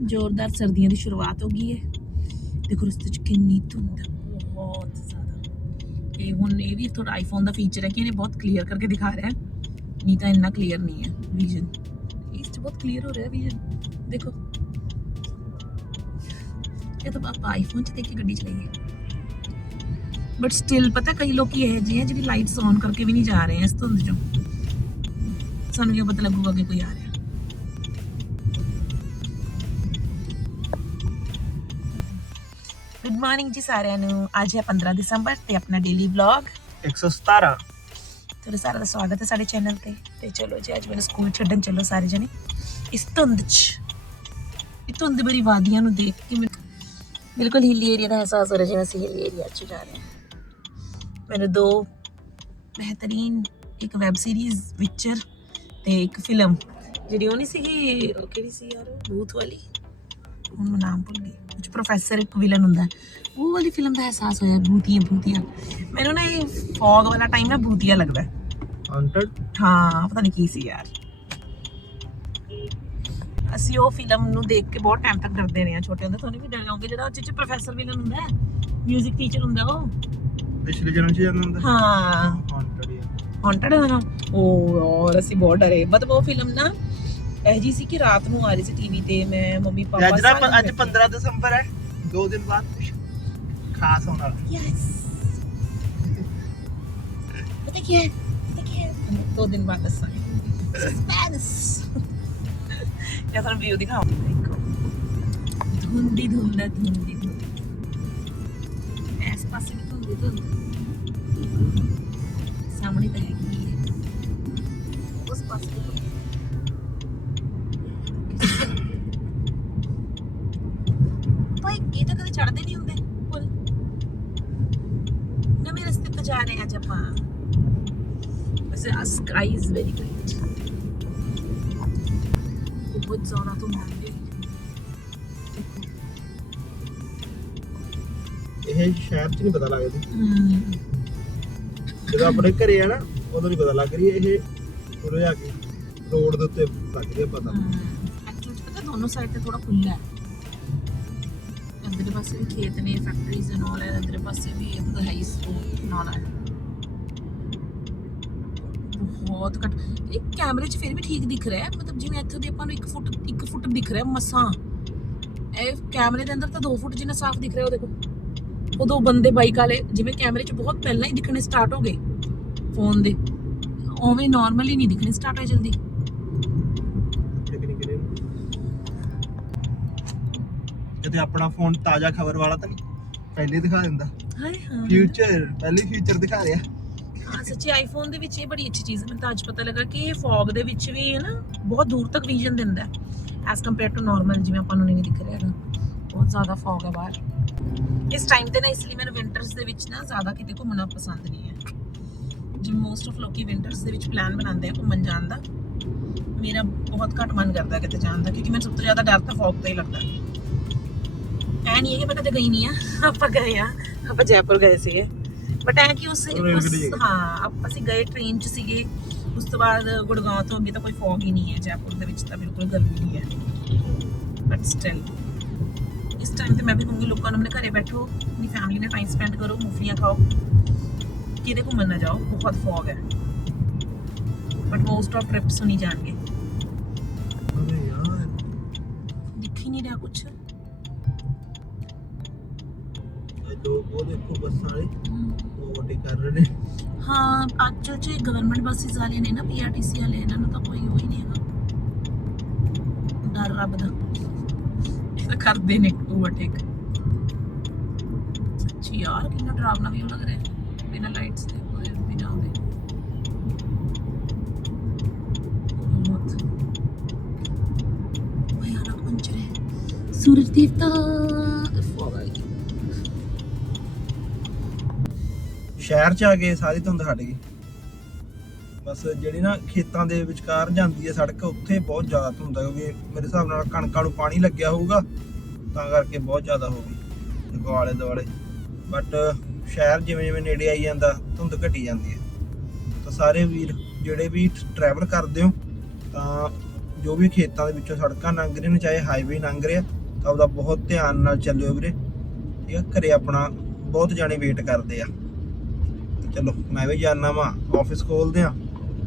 ਜ਼ੋਰਦਾਰ ਸਰਦੀਆਂ ਦੀ ਸ਼ੁਰੂਆਤ ਹੋ ਗਈ ਹੈ ਦੇਖੋ ਰਸਤੇ 'ਚ ਕਿੰਨੀ ਧੁੰਦ ਹੈ ਬਹੁਤ ਜ਼ਿਆਦਾ ਇਹ ਹੁਣ ਇਹ ਵੀ ਥੋੜਾ ਆਈਫੋਨ ਦਾ ਫੀਚਰ ਹੈ ਕਿ ਇਹਨੇ ਬਹੁਤ ਕਲੀਅਰ ਕਰਕੇ ਦਿਖਾ ਰਿਹਾ ਹੈ ਨਹੀਂ ਤਾਂ ਇੰਨਾ ਕਲੀਅਰ ਨਹੀਂ ਹੈ ਵਿਜ਼ਨ ਇਸ 'ਚ ਬਹੁਤ ਕਲੀਅਰ ਹੋ ਰਿਹਾ ਵਿਜ਼ਨ ਦੇਖੋ ਇਹ ਤਾਂ ਆਪਾਂ ਆਈਫੋਨ 'ਚ ਦੇਖ ਕੇ ਗੱਡੀ ਚਲਾਈਏ ਬਟ ਸਟਿਲ ਪਤਾ ਕਈ ਲੋਕੀ ਇਹ ਜਿਹੇ ਆ ਜਿਹੜੇ ਲਾਈਟਸ ਔਨ ਕਰਕੇ ਵੀ ਨਹੀਂ ਜਾ ਰਹੇ ਇਸ ਧੁੰਦ 'ਚੋਂ ਸਾਨੂੰ ਕਿਉਂ ਪਤਾ ਲੱਗੂਗਾ ਕਿ ਕੋਈ ਆ ਰਿਹਾ ਗੁੱਡ ਮਾਰਨਿੰਗ ਜੀ ਸਾਰਿਆਂ ਨੂੰ। ਅੱਜ ਹੈ 15 ਦਸੰਬਰ ਤੇ ਆਪਣਾ ਡੇਲੀ ਵਲੌਗ 117 ਤੁਹਾਡਾ ਸਾਰਿਆਂ ਦਾ ਸਵਾਗਤ ਹੈ ਸਾਡੇ ਚੈਨਲ ਤੇ। ਤੇ ਚਲੋ ਜੀ ਅੱਜ ਮੈਨੂੰ ਸਕੂਲ ਛੱਡਣ ਚੱਲੋ ਸਾਰੇ ਜਣੇ। ਇਸ ਧੁੰਦ 'ਚ ਇਹ ਧੁੰਦ ਭਰੀ ਵਾਦੀਆਂ ਨੂੰ ਦੇਖ ਕੇ ਮੈਨੂੰ ਬਿਲਕੁਲ ਹਿੱਲੀ ਏਰੀਆ ਦਾ ਅਹਿਸਾਸ ਹੋ ਰਿਹਾ ਜਿਵੇਂ ਅਸੀਂ ਹਿੱਲੀ ਏਰੀਆ 'ਚ ਜਾ ਰਹੇ ਹਾਂ। ਦੋ ਬਿਹਤਰੀਨ ਇੱਕ ਵੈਬ ਸੀਰੀਜ਼ ਵਿਚਰ ਤੇ ਇੱਕ ਫਿਲਮ ਜਿਹੜੀ ਉਹ ਨਹੀਂ ਸੀਗੀ ਉਹ ਕਿਹੜੀ ਸੀ ਯਾਰ? ਭੂਤ ਵਾਲੀ। ਹੁਣ ਮੈਂ ਨਾਮ ਭੁੱਲ ਗਈ। ਵਿੱਚ ਪ੍ਰੋਫੈਸਰ ਇੱਕ ਵਿਲਨ ਹੁੰਦਾ। ਉਹ ਵਾਲੀ ਫਿਲਮ ਦਾ ਅਹਿਸਾਸ ਹੋਇਆ ਭੂਤੀਆਂ ਭੂਤੀਆਂ ਮੈਨੂੰ ਨਾ ਇਹ ਫੌਗ ਵਾਲਾ ਟਾਈਮ ਨਾ ਭੂਤੀਆ ਲੱਗਦਾ। ਹੰਟਡ ਹਾਂ ਪਤਾ ਨਹੀਂ ਕੀ ਸੀ ਯਾਰ। ਅਸੀਂ ਉਹ ਫਿਲਮ ਨੂੰ ਦੇਖ ਕੇ ਬਹੁਤ ਟਾਈਮ ਤੱਕ ਡਰਦੇ ਰਹੇ ਹਾਂ ਛੋਟੇ ਹੁੰਦੇ। ਤੁਹਾਨੂੰ ਵੀ ਡਰ ਜਾਓਗੇ ਜਿਹੜਾ ਉਹ ਚ ਪ੍ਰੋਫੈਸਰ ਵਿਲਨ ਹੁੰਦਾ 직 ਟੀਚਰ ਹੁੰਦਾ ਉਹ। ਪਿਛਲੇ ਜਨਮ ਚ ਜਾਂਦਾ ਹੁੰਦਾ। ਹਾਂ। ਹੰਟਡ ਹੌਂਟਡ ਉਹ ਯਾਰ ਅਸੀਂ ਬਹੁਤ ਡਰੇ। ਮਤਲਬ ਉਹ ਫਿਲਮ ਨਾ ਇਹ ਜੀ ਸੀ ਕਿ ਰਾਤ ਨੂੰ ਆ ਰਹੀ ਸੀ ਟੀਵੀ ਤੇ ਮੈਂ ਮੰਮੀ ਪਾਪਾ ਅੱਜ ਨਾ ਅੱਜ 15 ਦਸੰਬਰ ਹੈ ਦੋ ਦਿਨ ਬਾਅਦ ਕੁਛ ਖਾਸ ਹੋਣ ਵਾਲਾ। ਯੈਸ ਪਤਾ ਕੀ ਹੈ? ਪਤਾ ਕੀ ਹੈ? ਦੋ ਦਿਨ ਬਾਅਦ ਦੱਸਾਂਗੇ। ਸਸਪੈਂਸ ਇਹ ਤੁਹਾਨੂੰ ਵੀਡੀਓ ਦਿਖਾਉਂ ਦੇਖੋ ਧੁੰਦੀ ਧੁੰਦ ਧੁੰਦੀ ਧੁੰਦ। ਇਸ ਪਾਸੇ ਵੀ ਧੁੰਦੀ ਧੁੰਦ। ਸਾਹਮਣੇ ਤਾਂ ਹੈਗੀ ਉਸ ਪਾਸੇ ਵੀ ਧੁੰਦ। ਭਾਈ ਇਹ ਤਾਂ ਕਦੇ ਚੜਦੇ ਨਹੀਂ ਹੁੰਦੇ ਪੁੱਲ ਨਵੇਂ ਰਸਤੇ ਤੇ ਜਾ ਰਹੇ ਹਾਂ ਅੱਜ ਆਪਾਂ ਵੈਸੇ ਆ ਸਕਾਈ ਇਜ਼ ਵੈਰੀ ਗ੍ਰੇਟ ਬਹੁਤ ਜ਼ਿਆਦਾ ਤੋਂ ਮੰਦੇ ਇਹ ਸ਼ਹਿਰ ਚ ਨਹੀਂ ਪਤਾ ਲੱਗਦੀ ਜਦੋਂ ਆਪਣੇ ਘਰੇ ਆ ਨਾ ਉਦੋਂ ਨਹੀਂ ਪਤਾ ਲੱਗ ਰਹੀ ਇਹ ਉਰੇ ਆ ਕੇ ਰੋਡ ਦੇ ਉੱਤੇ ਲੱਗ ਰਿਹਾ ਪਤਾ। ਐਕਚੁਅਲੀ ਪਤਾ ਦੋਨੋਂ ਸਾਈਡ ਤੇ ਥੋੜਾ ਖੁੱਲਾ ਹੈ। ਅੰਦਰਲੇ ਪਾਸੇ ਵੀ ਖੇਤ ਨੇ ਫੈਕਟਰੀਜ਼ ਐਂਡ ਆਲ ਹੈ ਅੰਦਰਲੇ ਪਾਸੇ ਵੀ ਇੱਕ ਹਾਈ ਸਕੂਲ ਨਾਲ ਹੈ। ਬਹੁਤ ਘੱਟ। ਇਹ ਕੈਮਰੇ 'ਚ ਫਿਰ ਵੀ ਠੀਕ ਦਿਖ ਰਿਹਾ ਹੈ ਮਤਲਬ ਜਿਵੇਂ ਇੱਥੋਂ ਦੀ ਆਪਾਂ ਨੂੰ 1 ਫੁੱਟ 1 ਫੁੱਟ ਦਿਖ ਰਿਹਾ ਮਸਾਂ। ਇਹ ਕੈਮਰੇ ਦੇ ਅੰਦਰ ਤਾਂ 2 ਫੁੱਟ ਜਿੰਨਾ ਸਾਫ਼ ਦਿਖ ਰਿਹਾ ਉਹ ਦੇਖੋ। ਉਦੋਂ ਬੰਦੇ ਬਾਈਕ ਵਾਲੇ ਜਿਵੇਂ ਕੈਮਰੇ 'ਚ ਬਹੁਤ ਪਹਿਲਾਂ ਹੀ ਦਿਖਣੇ ਸਟਾਰਟ ਹੋ ਗਏ ਫੋਨ ਦੇ। ਉਵੇਂ ਨਾਰਮਲੀ ਨਹੀਂ ਦਿਖਣੇ ਸਟਾਰਟ ਹੋਏ ਜਲਦੀ। ਕਿਤੇ ਆਪਣਾ ਫੋਨ ਤਾਜ਼ਾ ਖਬਰ ਵਾਲਾ ਤਾਂ ਨਹੀਂ ਪਹਿਲੇ ਦਿਖਾ ਦਿੰਦਾ। ਹਾਏ ਹਾਂ। ਫਿਊਚਰ ਪਹਿਲੇ ਫਿਊਚਰ ਦਿਖਾ ਰਿਹਾ। ਹਾਂ, ਸੱਚੀ ਆਈਫੋਨ ਦੇ ਵਿੱਚ ਇਹ ਬੜੀ ਅੱਛੀ ਚੀਜ਼ ਹੈ, ਮੈਨੂੰ ਤਾਂ ਅੱਜ ਪਤਾ ਲੱਗਾ ਕਿ ਇਹ ਫੌਗ ਦੇ ਵਿੱਚ ਵੀ ਹੈ ਨਾ ਬਹੁਤ ਦੂਰ ਤੱਕ ਵਿਜ਼ਨ ਦਿੰਦਾ ਹੈ ਐਸ ਕੰਪੇਅਰ ਟੂ ਨਾਰਮਲ ਜਿਵੇਂ ਆਪਾਂ ਨੂੰ ਨਹੀਂ ਦਿਖ ਰਿਹਾ ਹੈਗਾ। ਬਹੁਤ ਜ਼ਿਆਦਾ ਫੌਗ ਹੈ ਬਾਹਰ। ਇਸ ਟਾਈਮ ਤੇ ਨਾ, ਇਸ ਲਈ ਮੈਨੂੰ ਵਿੰਟਰਸ ਦੇ ਵਿੱਚ ਨਾ ਜ਼ਿਆਦਾ ਕਿਤੇ ਘੁੰਮਣਾ ਪਸੰਦ ਨਹੀਂ ਹੈ। ਜਿਵੇਂ ਮੋਸਟ ਆਫ ਲੋਕੀ ਵਿੰਟਰਸ ਦੇ ਵਿੱਚ ਪਲਾਨ ਬਣਾਉਂਦੇ ਆ ਘੁੰਮਣ ਜਾਣ ਦਾ, ਮੇਰਾ ਬਹੁਤ ਘੱਟ ਮਨ ਕਰਦਾ ਕਿਤੇ ਜਾਣ ਦਾ, ਕਿਉਂਕਿ ਮੈਨੂੰ ਸਭ ਤੋਂ ਜ਼ਿਆਦਾ ਡਰ ਤਾਂ ਫੌਗ ਤੋਂ ਹੀ ਲੱਗਦਾ। ਐ ਨਹੀਂ ਹੈ ਕਿ ਮੈਂ ਕਦੇ ਗਈ ਨਹੀਂ ਆ ਆਪਾਂ ਗਏ ਆ ਆਪਾਂ ਜੈਪੁਰ ਗਏ ਸੀਗੇ। ਬਟ ਐ ਕਿ ਉਸ ਉਸ-। ਹਾਂ ਆਪ- ਅਸੀਂ ਗਏ ਟ੍ਰੇਨ 'ਚ ਸੀਗੇ। ਉਸ ਤੋਂ ਬਾਅਦ ਗੁੜਗਾਉਂ ਤੋਂ ਅੱਗੇ ਤਾਂ ਕੋਈ ਫੌਗ ਹੀ ਨਹੀਂ ਹੈ। ਜੈਪੁਰ ਦੇ ਵਿੱਚ ਤਾਂ ਬਿਲਕੁਲ ਗਰਮੀ ਹੀ ਹੈ। ਬਟ ਸਟਿਲ ਇਸ ਟਾਈਮ ਤੇ ਮੈਂ ਵੀ ਕਹੂੰਗੀ ਲੋਕਾਂ ਨੂੰ ਆਪਣੇ ਘਰੇ ਬੈਠੋ। ਆਪਣੀ ਫੈਮਿਲੀ ਨਾਲ ਟਾਈਮ ਸਪੈਂਡ ਕਰੋ ਮੂਵੀਆਂ ਖਾਓ। ਕਿਤੇ ਘੁੰਮਣ ਨਾ ਜਾਓ ਬਹੁਤ ਫੌਗ ਹੈ। ਬਟ ਮੋਸਟ ਆਫ ਟ੍ਰਿਪਸ ਨਹੀਂ ਜਾਣਗੇ। ਅਰੇ ਯਾਰ। ਦਿਖ ਹੀ ਨਹੀਂ ਰਿਹਾ ਕੁਝ ਲੋਕ ਉਹ ਦੇਖੋ ਬੱਸਾਂ ਵਾਲੇ। ਵੱਡੇ ਕਰ ਰਹੇ ਨੇ। ਹਾਂ ਅੱਜ ਚ ਗਵਰਨਮੈਂਟ ਬੱਸਿਸ ਵਾਲੇ ਨੇ ਨਾ ਪੀਆਰਟੀਸੀ ਵਾਲੇ ਇਹਨਾਂ ਨੂੰ ਤਾਂ ਕੋਈ ਉਹ ਹੀ ਨਹੀਂ ਹੈਗਾ। ਡਰ ਰੱਬ ਦਾ। ਇਹ ਤਾਂ ਕਰਦੇ ਨੇ ਓਵਰਟੇਕ ਸੱਚੀ ਯਾਰ ਕਿੰਨਾ ਡਰਾਵਨਾ ਵੀ ਲੱਗ ਰਿਹਾ। ਹੈ ਬਿਨਾਂ ਲਾਈਟਸ ਦੇ ਕੋਈ ਬਿਨਾਂ ਉਹਦੇ ਬਹੁਤ। ਭਿਆਨਕ ਮੰਜ਼ਰ ਹੈ ਸੂਰਜ ਦੇਵਤਾ ਸ਼ਹਿਰ ਚ ਆ ਕੇ ਸਾਰੀ ਧੁੰਦ ਹਟ ਗਈ। ਬਸ ਜਿਹੜੀ ਨਾ ਖੇਤਾਂ ਦੇ ਵਿਚਕਾਰ ਜਾਂਦੀ ਹੈ ਸੜਕ, ਉੱਥੇ ਬਹੁਤ ਜ਼ਿਆਦਾ ਧੁੰਦ ਹੈ ਕਿਉਂਕਿ ਮੇਰੇ ਹਿਸਾਬ ਨਾਲ ਕਣਕਾਂ ਨੂੰ ਪਾਣੀ ਲੱਗਿਆ ਹੋਊਗਾ, ਤਾਂ ਕਰਕੇ ਬਹੁਤ ਜ਼ਿਆਦਾ ਹੋ ਗਈ, ਦੇਖੋ ਆਲੇ ਦੁਆਲੇ। ਬਟ ਸ਼ਹਿਰ ਜਿਵੇਂ ਜਿਵੇਂ ਨੇੜੇ ਆਈ ਜਾਂਦਾ, ਧੁੰਦ ਘਟੀ ਜਾਂਦੀ ਹੈ। ਤਾਂ ਸਾਰੇ ਵੀਰ ਜਿਹੜੇ ਵੀ ਟਰੈਵਲ ਕਰਦੇ ਹੋ, ਤਾਂ ਜੋ ਵੀ ਖੇਤਾਂ ਦੇ ਵਿੱਚੋਂ ਸੜਕਾਂ ਲੰਘ ਰਹੀਆਂ ਨੇ, ਚਾਹੇ ਹਾਈਵੇ ਲੰਘ ਰਿਹਾ, ਤਾਂ ਉਹਦਾ ਬਹੁਤ ਧਿਆਨ ਨਾਲ ਚੱਲਿਓ ਵੀਰੇ। ਠੀਕ ਹੈ ਘਰੇ ਆਪਣਾ ਬਹੁਤ ਜਾਣੇ ਵੇਟ ਕਰਦੇ ਆ। ਚਲੋ ਮੈਂ ਵੀ ਜਾਣਾ ਵਾਂ ਆਫਿਸ ਖੋਲਦੇ ਆ।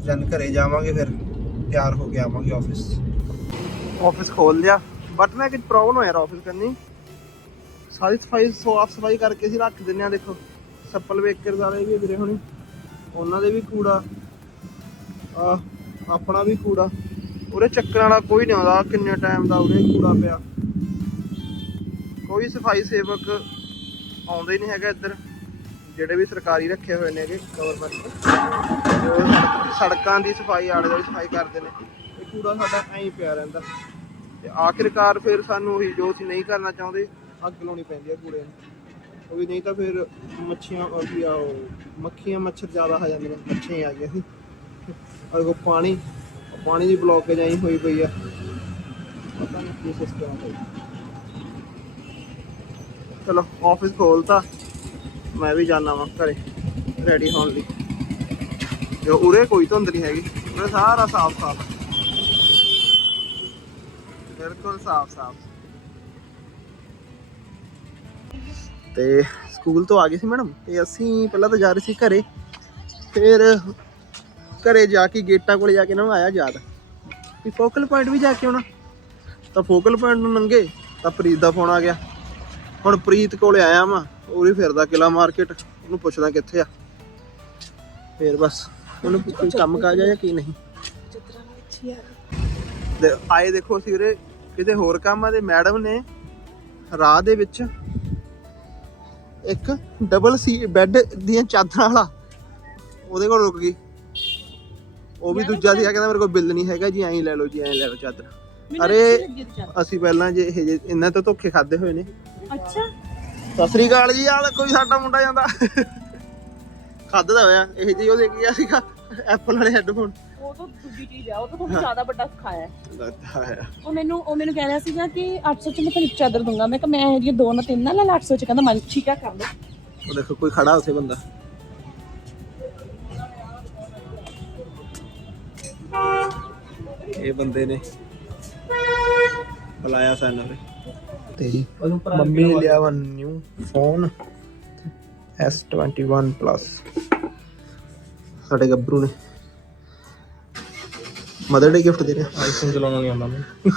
ਜਨ ਘਰੇ ਜਾਵਾਂਗੇ ਫਿਰ, ਤਿਆਰ ਹੋ ਕੇ ਆਵਾਂਗੇ ਆਫਿਸ ਆਫਿਸ ਖੋਲ ਲਿਆ ਬਟ ਨਾ ਇੱਕ ਪ੍ਰੋਬਲਮ ਹੋਇਆ ਆਫਿਸ ਕਰਨੀ। ਸਾਰੀ ਸਫ਼ਾਈ, ਸਾਫ਼ ਸਫ਼ਾਈ ਕਰਕੇ ਅਸੀਂ ਰੱਖ ਦਿੰਨੇ ਆ, ਦੇਖੋ। ਸੱਪਲ ਵੇਕਰ ਵਾਲੇ ਵੀ ਵੀਰੇ ਹੁਣੀ। ਉਹਨਾਂ ਦੇ ਵੀ ਕੂੜਾ। ਆ ਆਪਣਾ ਵੀ ਕੂੜਾ। ਉਰੇ ਚੱਕਰਾਂ ਵਾਲਾ ਕੋਈ ਨਹੀਂ ਆਉਂਦਾ ਕਿੰਨੇ ਟਾਈਮ ਦਾ ਉਰੇ ਕੂੜਾ ਪਿਆ। ਕੋਈ ਸਫ਼ਾਈ ਸੇਵਕ ਆਉਂਦਾ ਹੀ ਨਹੀਂ ਹੈਗਾ ਇੱਧਰ। ਜਿਹੜੇ ਵੀ ਸਰਕਾਰੀ ਰੱਖੇ ਹੋਏ ਨੇਗੇ ਗਵਰਨਮੈਂਟ ਜੋ ਸੜਕਾਂ ਦੀ ਸਫ਼ਾਈ, ਆਲੇ ਦੁਆਲੇ ਸਫ਼ਾਈ ਕਰਦੇ ਨੇ, ਇਹ ਕੂੜਾ ਸਾਡਾ ਐਂ ਹੀ ਪਿਆ ਰਹਿੰਦਾ। ਤੇ ਆਖਿਰਕਾਰ ਫਿਰ ਸਾਨੂੰ ਉਹੀ ਜੋ ਅਸੀਂ ਨਹੀਂ ਕਰਨਾ ਚਾਹੁੰਦੇ, ਅੱਗ ਲਾਉਣੀ ਪੈਂਦੀ ਹੈ ਕੂੜੇ ਨੂੰ। ਉਹ ਵੀ ਨਹੀਂ ਤਾਂ ਫਿਰ ਮੱਛੀਆਂ, ਉਹ ਆ ਮੱਖੀਆਂ, ਮੱਛਰ ਜ਼ਿਆਦਾ ਆ ਜਾਂਦੇ ਨੇ, ਮੱਛੀਆਂ ਹੀ ਆ ਗਈਆਂ ਸੀ। ਔਰ ਕੋ ਪਾਣੀ ਪਾਣੀ ਦੀ ਬਲੌਕੇਜ ਆਈ ਹੋਈ ਪਈ ਆ। ਪਤਾ ਨਹੀਂ ਕੀ ਸਿਸਟਮ ਹੈ ਚਲੋ ਆਫਿਸ ਖੋਲਤਾ। ਮੈਂ ਵੀ ਜਾਣਾ ਵਾਂ ਘਰੇ ਰੈਡੀ ਹੋਣ ਲਈ। ਜੋ ਉਰੇ ਕੋਈ ਧੁੰਦ ਨਹੀਂ ਹੈਗੀ, ਉਰੇ ਸਾਰਾ ਸਾਫ਼ ਸਾਫ਼। ਬਿਲਕੁਲ ਸਾਫ਼ ਸਾਫ਼। ਤੇ ਸਕੂਲ ਤੋਂ ਆ ਗਏ ਸੀ ਮੈਡਮ, ਤੇ ਅਸੀਂ ਪਹਿਲਾਂ ਤਾਂ ਜਾ ਰਹੇ ਸੀ ਘਰੇ, ਫਿਰ ਘਰੇ ਜਾ ਕੇ ਗੇਟਾਂ ਕੋਲੇ ਜਾ ਕੇ ਇਹਨਾਂ ਨੂੰ ਆਇਆ ਯਾਦ। ਵੀ ਫੋਕਲ ਪੁਆਇੰਟ ਵੀ ਜਾ ਕੇ ਆਉਣਾ। ਤਾਂ ਫੋਕਲ ਪੁਆਇੰਟ ਨੂੰ ਲੰਘੇ ਤਾਂ ਪ੍ਰੀਤ ਦਾ ਫੋਨ ਆ ਗਿਆ। ਹੁਣ ਪ੍ਰੀਤ ਕੋਲੇ ਆਇਆ ਵਾਂ ਉਹੀ ਫਿਰਦਾ ਕਿਲਾ ਮਾਰਕੀਟ ਉਹਨੂੰ ਪੁੱਛਦਾ ਕਿੱਥੇ ਆ। ਫੇਰ ਬਸ ਉਹਨੂੰ ਕੋਈ ਕੰਮ ਕਾਜ ਆ ਜਾਂ ਕੀ ਨਹੀਂ। ਤੇ ਆਏ ਦੇਖੋ ਅਸੀਂ ਉਰੇ ਕਿਤੇ ਹੋਰ ਕੰਮ ਆ ਤੇ ਮੈਡਮ ਨੇ ਰਾਹ ਦੇ ਵਿੱਚ ਇੱਕ ਡਬਲ ਸੀ ਬੈੱਡ ਦੀਆਂ ਚਾਦਰਾਂ ਵਾਲਾ ਉਹਦੇ ਕੋਲ ਰੁਕ ਗਈ। ਉਹ ਵੀ ਦੂਜਾ ਸੀ ਕਹਿੰਦਾ ਮੇਰੇ ਕੋਲ ਬਿੱਲ ਨਹੀਂ ਹੈਗਾ ਜੀ ਐਂ ਲੈ ਲਓ ਜੀ ਐਂ ਲੈ ਲਓ ਚਾਦਰ। ਅਰੇ ਅਸੀਂ ਪਹਿਲਾਂ ਜੇ ਇਹ ਜੇ ਇਹਨਾਂ ਤੋਂ ਧੋਖੇ ਖਾਦੇ ਹੋਏ ਨੇ। ਅੱਛਾ। ਸਤਿ ਸ੍ਰੀ ਅਕਾਲ ਜੀ ਆਹ ਕੋਈ ਸਾਡਾ ਮੁੰਡਾ ਜਾਂਦਾ। ਖਾਦਾ ਹੋਇਆ ਇਹ ਜੀ ਉਹ ਦੇ ਗਿਆ ਸੀਗਾ ਐਪਲ ਵਾਲੇ ਹੈੱਡਫੋਨ ਉਹ ਤਾਂ ਦੂਜੀ ਚੀਜ਼ ਆ ਉਹ ਤਾਂ ਤੁਹਾਨੂੰ ਜ਼ਿਆਦਾ ਵੱਡਾ ਸਿਖਾਇਆ। ਲੱਗਦਾ ਹੈ। ਉਹ ਮੈਨੂੰ ਉਹ ਮੈਨੂੰ ਕਹਿ ਰਿਹਾ ਸੀਗਾ ਕਿ 800 ਚ ਮੈਂ ਤੈਨੂੰ ਚਾਦਰ ਦੂੰਗਾ ਮੈਂ ਕਿਹਾ ਮੈਂ ਇਹਦੀਆਂ ਦੋ ਨਾ ਤਿੰਨ ਨਾ ਲੈ ਲਾ 800 ਚ। ਕਹਿੰਦਾ ਮੈਂ ਠੀਕ ਆ ਕਰ ਲਓ। ਉਹ ਦੇਖੋ ਕੋਈ ਖੜਾ ਉੱਥੇ ਬੰਦਾ। ਇਹ ਬੰਦੇ ਨੇ ਬੁਲਾਇਆ ਸਾਨੂੰ ਨੇ। ਤੇ ਮੰਮੀ ਨੇ ਲਿਆ ਵਾ ਨਿਊ ਫੋਨ S21 ਪਲੱਸ ਸਾਡੇ ਗੱਭਰੂ ਨੇ। ਮਦਰ ਡੇ ਗਿਫਟ ਦੇ ਰਿਹਾ। ਆਈਫੋਨ ਚਲਾਉਣਾ ਨਹੀਂ ਆਉਂਦਾ ਮੈਨੂੰ।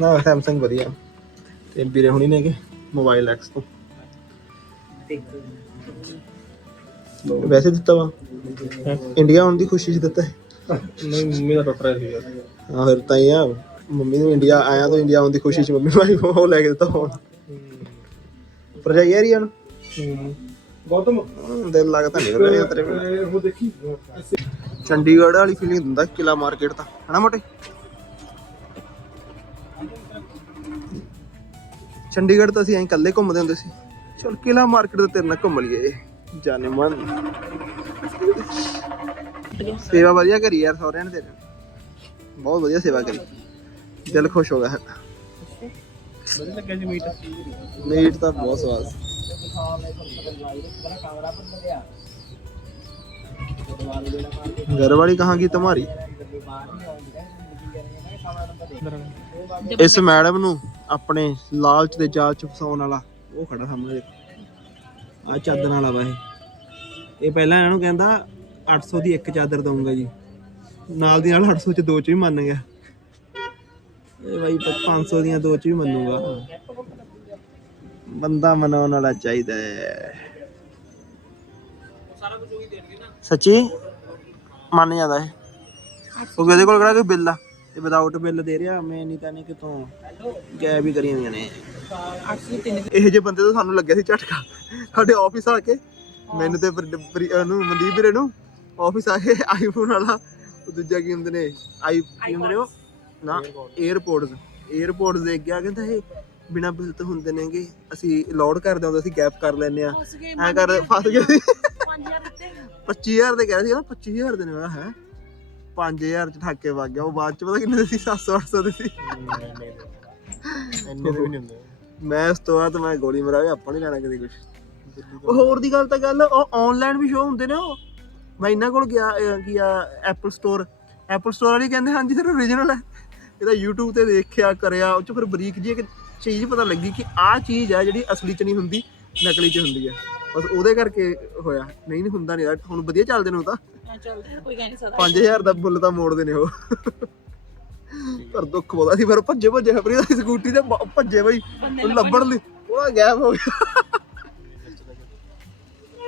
ਨਾ ਸੈਮਸੰਗ ਵਧੀਆ। ਤੇ ਵੀਰੇ ਹੁਣੀ ਨੇਗੇ ਮੋਬਾਈਲ ਐਕਸ ਤੋਂ। ਵੈਸੇ ਦਿੱਤਾ ਵਾ। ਇੰਡੀਆ ਆਉਣ ਦੀ ਖੁਸ਼ੀ 'ਚ ਦਿੱਤਾ। ਹੈ ਨਹੀਂ ਮੰਮੀ ਦਾ ਰਿਹਾ ਸੀ। ਯਾਰ ਹਾਂ ਫਿਰ ਤਾਂ ਹੀ ਆ। ਮੰਮੀ ਨੂੰ ਇੰਡੀਆ ਆਇਆ ਤਾਂ ਇੰਡੀਆ ਆਉਣ ਦੀ ਖੁਸ਼ੀ 'ਚ ਮੰਮੀ ਭਾਈ ਉਹ ਲੈ ਕੇ ਦਿੱਤਾ ਫੋਨ ਭਰਜਾਈ ਆ ਰਹੀ ਹਨ ਗੌਤਮ ਦਿਲ ਲੱਗਦਾ ਨਹੀਂ ਰਿਹਾ ਤੇਰੇ ਬਿਨਾਂ। ਉਹ ਦੇਖੀ। ਚੰਡੀਗੜ੍ਹ ਵਾਲੀ ਫੀਲਿੰਗ ਦਿੰਦਾ ਕਿਲਾ ਮਾਰਕੀਟ ਤਾਂ ਹਨਾ ਮੋਟੇ? ਚੰਡੀਗੜ੍ਹ ਤਾਂ ਅਸੀਂ ਐਂ ਇਕੱਲੇ ਘੁੰਮਦੇ ਹੁੰਦੇ ਸੀ। ਚਲ ਕਿਲਾ ਮਾਰਕੀਟ ਤੇ ਤੇਰੇ ਨਾਲ ਘੁੰਮ ਲਈਏ ਜਾਨੇ ਮਨ। ਸੇਵਾ ਵਧੀਆ ਕਰੀ ਯਾਰ ਸਹੁਰਿਆਂ ਨੇ ਤੇਰੇ ਬਹੁਤ ਵਧੀਆ ਸੇਵਾ ਕਰੀ। ਦਿਲ ਖੁਸ਼ ਹੋ ਗਿਆ ਸਾਡਾ ਵਧੀਆ ਲੱਗਿਆ ਜੀ ਮੀਟ ਮੀਟ ਤਾਂ ਬਹੁਤ ਸਵਾਦ ਸੀ। घर वाली कहाँ की तुम्हारी ਇਸ ਮੈਡਮ ਨੂੰ ਆਪਣੇ ਲਾਲਚ ਦੇ ਜਾਲ ਚ ਫਸਾਉਣ ਵਾਲਾ ਉਹ ਖੜਾ ਸਾਹਮਣੇ ਆ ਚਾਦਰ ਵਾਲਾ ਵਾ ਇਹ ਇਹ ਪਹਿਲਾਂ ਇਹਨਾਂ ਨੂੰ ਕਹਿੰਦਾ 800 ਦੀ ਇੱਕ ਚਾਦਰ ਦਊਂਗਾ ਜੀ ਨਾਲ ਦੀ ਨਾਲ 800 ਚ ਦੋ ਚ ਵੀ ਮੰਨ ਗਿਆ ਇਹ ਬਾਈ 500 ਦੀਆਂ ਦੋ ਚ ਵੀ ਮੰਨੂਗਾ। ਬੰਦਾ ਮਨਾਉਣ ਵਾਲਾ ਚਾਹੀਦਾ ਹੈ। ਸੱਚੀ? ਮੰਨ ਜਾਂਦਾ ਹੈ ਕਿਉਂਕਿ ਉਹਦੇ ਕੋਲ ਕਿਹੜਾ ਕੋਈ ਬਿੱਲ ਆ? ਤੇ ਵਿਦਆਊਟ ਬਿੱਲ ਦੇ ਰਿਹਾ, ਮੈਂ ਨਹੀਂ ਤਾਂ ਨਹੀਂ ਕਿਤੋਂ ਗਾਇਬ ਹੀ ਕਰੀ ਹੋਈਆਂ ਨੇ। 800 ਤਿੰਨ ਇਹ ਜੇ ਬੰਦੇ ਤੋਂ ਸਾਨੂੰ ਲੱਗਿਆ ਸੀ ਝਟਕਾ। ਸਾਡੇ ਆਫਿਸ ਆ ਕੇ, ਮੈਨੂੰ ਤੇ ਉਹਨੂੰ ਮਨਦੀਪ ਵੀਰੇ ਨੂੰ ਆਫਿਸ ਆ ਕੇ ਆਈਫੋਨ ਵਾਲਾ ਦੂਜਾ ਕੀ ਹੁੰਦੇ ਨੇ ਆਈ ਕੀ ਹੁੰਦੇ ਨੇ ਉਹ? ਨਾ 에어ਪੋਰਟਸ 에어ਪੋਰਟਸ ਦੇ ਅੱਗੇ ਕਹਿੰਦਾ ਇਹ ਬਿਨਾ ਬਿਲ ਹੁੰਦੇ ਨੇਗੇ। ਅਸੀਂ ਲੋਡ ਕਰਦੇ ਹਾਂ ਤਾਂ ਅਸੀਂ ਗੈਪ ਕਰ ਲੈਨੇ ਆ ਐ ਕਰ ਫਸ ਗਏ। 5000 ਦੇ ਕਹਿ ਰਿਹਾ ਸੀ ਨਾ 25000 ਦੇ ਨੇ। ਮੈਂ ਹੈ? 5000 ਚ ਠਾਕੇ ਵਗ ਗਿਆ। ਉਹ ਬਾਅਦ ਚ ਪਤਾ ਕਿੰਨੇ ਸੀ? 700 800 ਦੇ ਸੀ। ਇੰਨੇ ਦੇ ਨਹੀਂ ਮੈਂ ਉਸ ਤੋਂ ਬਾਅਦ ਮੈਂ ਗੋਲੀ ਮਰਾ ਕੇ ਆਪਾਂ ਨਹੀਂ ਲੈਣਾ ਕਦੇ ਕੁਝ ਉਹ ਹੋਰ ਦੀ ਗੱਲ ਤਾਂ ਗੱਲ ਉਹ ਆਨਲਾਈਨ ਵੀ ਸ਼ੋ ਹੁੰਦੇ ਨੇ ਉਹ। ਮੈਂ ਇਹਨਾਂ ਕੋਲ ਗਿਆ ਕੀ ਆ ਐਪਲ ਸਟੋਰ ਐਪਲ ਸਟੋਰ ਵਾਲੀ ਕਹਿੰਦੇ ਹਾਂਜੀ ਸਰ origignal ਹੈ। ਇਹਦਾ YouTube ਤੇ ਦੇਖਿਆ ਕਰਿਆ ਉਹ ਚ ਫਿਰ ਬਰੀਕ ਜੀ ਇੱਕ ਚੀਜ਼ ਪਤਾ ਲੱਗੀ ਕਿ ਆਹ ਚੀਜ਼ ਹੈ ਜਿਹੜੀ ਅਸਲੀ ਚ ਨਹੀਂ ਹੁੰਦੀ ਨਕਲੀ ਚ ਹੁੰਦੀ ਹੈ। ਬਸ ਉਹਦੇ ਕਰਕੇ ਹੋਇਆ। ਨਹੀਂ ਨਹੀਂ ਹੁੰਦਾ ਨਹੀਂ ਯਾਰ। ਹੁਣ ਵਧੀਆ ਚੱਲਦੇ ਨੇ ਉਹ ਤਾਂ। ਚੱਲਦੇ ਕੋਈ ਕਹਿ ਨਹੀਂ ਸਕਦਾ 5000 ਦਾ ਬੁੱਲ ਤਾਂ ਮੋੜਦੇ ਨੇ ਉਹ। ਪਰ ਦੁੱਖ ਬਹੁਤਾ ਸੀ ਫਿਰ ਭੱਜੇ ਭੱਜੇ ਹਪਰੀ ਦਾ ਸਕੂਟੀ ਤੇ ਭੱਜੇ ਬਈ। ਲੱਭਣ ਲਈ। ਉਹਦਾ ਗੈਪ ਹੋ ਗਿਆ।